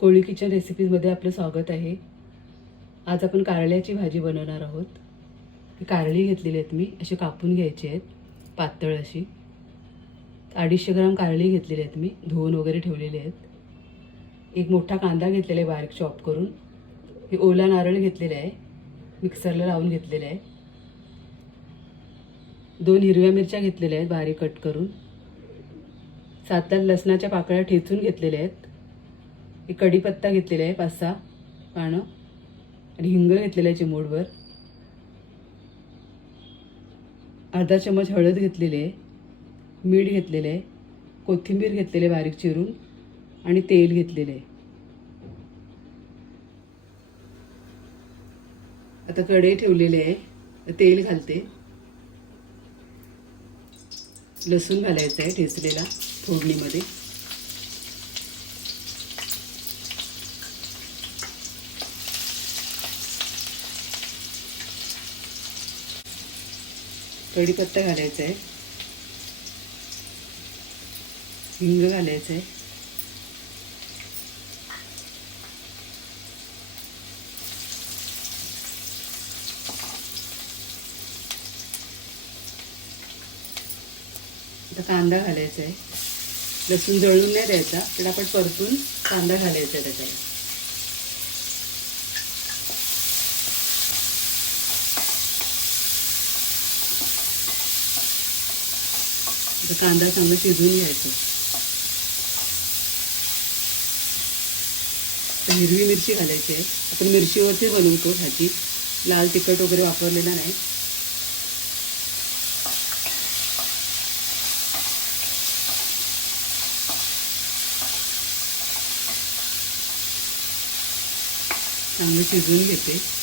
कोळी kitchen रेसिपीजमध्ये आपलं स्वागत आहे. आज आपण कारल्याची भाजी बनवणार आहोत. ही कारली घेतलेली आहेत मी अशी कापून घ्यायची आहेत पातळ अशी. अडीचशे ग्राम कारली घेतलेली आहेत मी धुवून वगैरे ठेवलेली आहेत. एक मोठा कांदा घेतलेला आहे बारीक चॉप करून. हे ओला नारळ घेतलेला आहे मिक्सरला लावून घेतलेला आहे. दोन हिरव्या मिरच्या घेतलेल्या आहेत बारीक कट करून. सात आठ लसणाच्या पाकळ्या ठेचून घेतलेल्या आहेत. एक कढीपत्ता घेतलेला आहे पाच सहा पानं आणि हिंग घेतलेलं आहे चिमूडभर अर्धा चमच हळद घेतलेली आहे मीठ घेतलेलं आहे कोथिंबीर घेतलेली आहे बारीक चिरून आणि तेल घेतलेलं आहे. आता कढई ठेवलेली आहे तेल घालते. लसूण घालायचं आहे ठेचलेला फोडणीमध्ये. कढीपत्ता घालायचा आहे. हिंग घालायचं आहे. आता कांदा घालायचा आहे. लसूण जळून नाही द्यायचा. पटापट परतून कांदा घालायचा आहे त्याच्यात तर कांदा चांगला शिजवून घ्यायचा. हिरवी मिरची घालायची आहे. आपण मिरचीवरती बनवतो भाजी. लाल तिखट वगैरे वापरलेला नाही. चांगलं शिजवून घेते.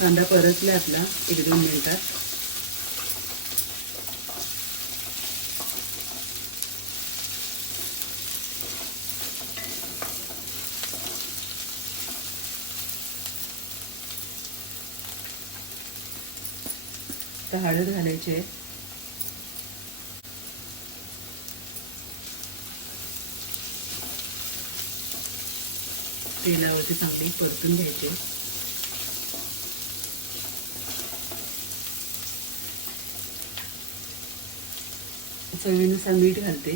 कांदा परतला आपला एक दोन मिनिटात. तर हळद घालायची आहे. तेलावरती चांगली परतून घ्यायची चवीनुसार मीठ घालते.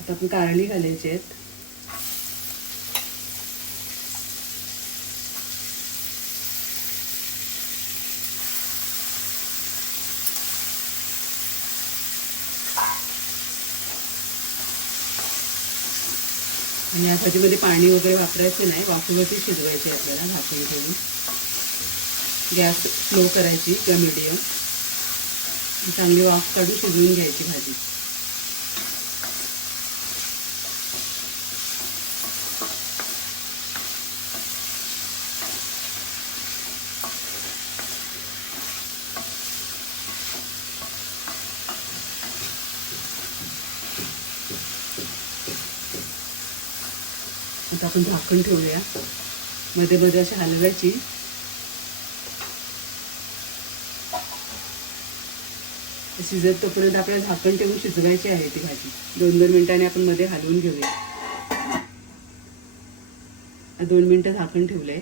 आता आपण कारली घालायची आहेत. आणि या भाजीमध्ये पाणी वगैरे वापरायचं नाही वाफेवरती शिजवायचे आपल्याला भाकरी ठेवून गॅस स्लो करायची किंवा मिडियम चांगली वाफ काढून शिजवून घ्यायची भाजी. आता आपण झाकण ठेवूया. मध्ये मध्ये अशी हलवायची. शिजत तोपर्यंत आपल्याला झाकण ठेवून शिजवायची आहे ती भाजी. दोन दोन मिनिटांनी आपण मध्ये हलवून घेऊया. दोन मिनिटं झाकण ठेवलंय.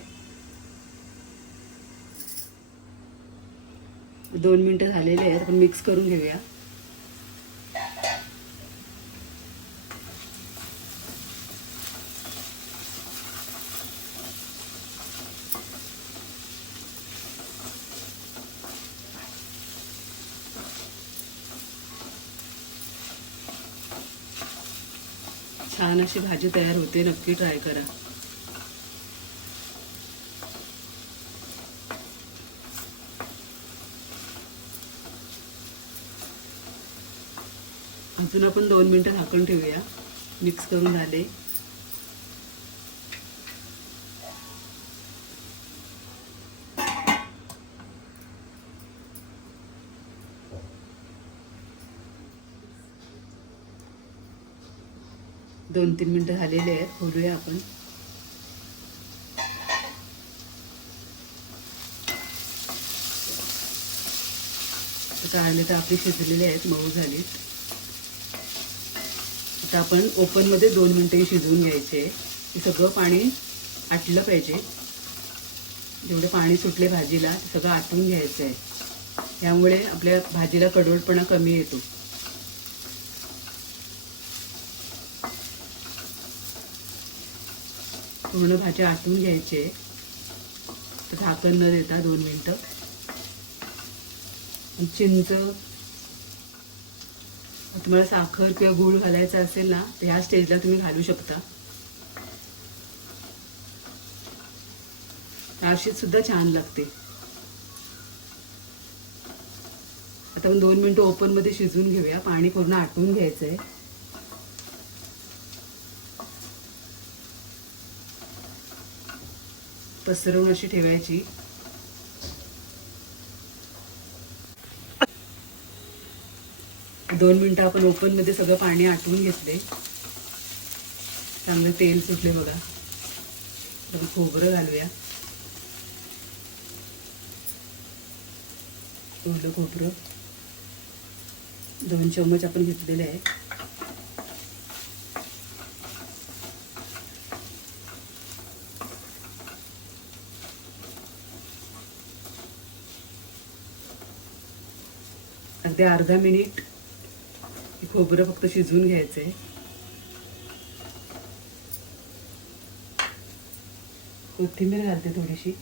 दोन मिनिटं झालेले आहेत आपण मिक्स करून घेऊया. छान अशी भाजी तयार होते. नक्की ट्राय करा. अजून आपण दोन मिनटं झाकण ठेवूया. मिक्स करून झाले. दोन तीन मिनटं झालेले आहेत. खोलूया आपण. आले तर आपले शिजलेले आहेत मऊ झाली आता आपण ओपनमध्ये दोन मिनटंही शिजवून घ्यायचे. हे सगळं पाणी आटलं पाहिजे. जेवढे पाणी सुटले भाजीला ते सगळं आटून घ्यायचं आहे. त्यामुळे आपल्या भाजीला कडवटपणा कमी येतो. पूर्ण भाज्या आटून घ्यायचे तर झाकण न देता दोन मिनटं. चिंच. तुम्हाला साखर किंवा गूळ घालायचा असेल ना तर ह्या स्टेजला तुम्ही घालू शकता. राशीत सुद्धा छान लागते. आता आपण दोन मिनटं ओपनमध्ये शिजवून घेऊया. पाणी पूर्ण आटवून घ्यायचं आहे पसरवून अशी ठेवायची. दोन मिनिटं आपण ओपनमध्ये सगळं पाणी आटवून घेतले. चांगलं तेल सुटले बघा. आपण खोबरं घालूया. ओलं खोबरं. दोन चम्मच आपण घेतलेले आहे. अगदी अर्धा मिनिट खोबरं फक्त शिजवून घ्यायचंय. कोथिंबीर घालते थोडीशी.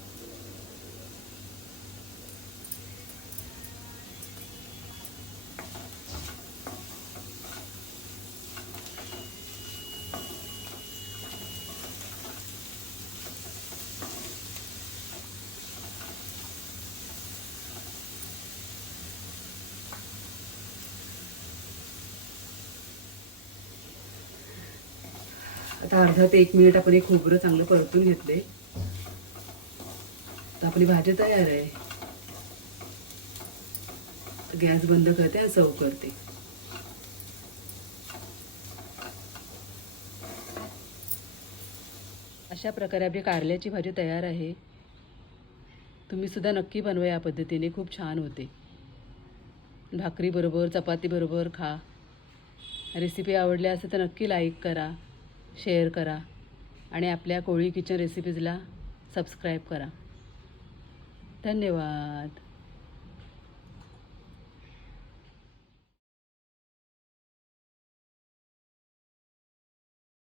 आता अर्धा ते एक मिनिट आपण हे खोबरं चांगलं परतून घेतले. तर आपली भाजी तयार आहे. गॅस बंद करते आणि सर्व करते. अशा प्रकारे आपली कारल्याची भाजी तयार आहे. तुम्ही सुद्धा नक्की बनवा या पद्धतीने खूप छान होते. भाकरीबरोबर चपातीबरोबर खा. रेसिपी आवडल्या असेल तर नक्की लाईक करा. शेअर करा आणि आपल्या कोळी किचन रेसिपीजला सबस्क्राईब करा. धन्यवाद.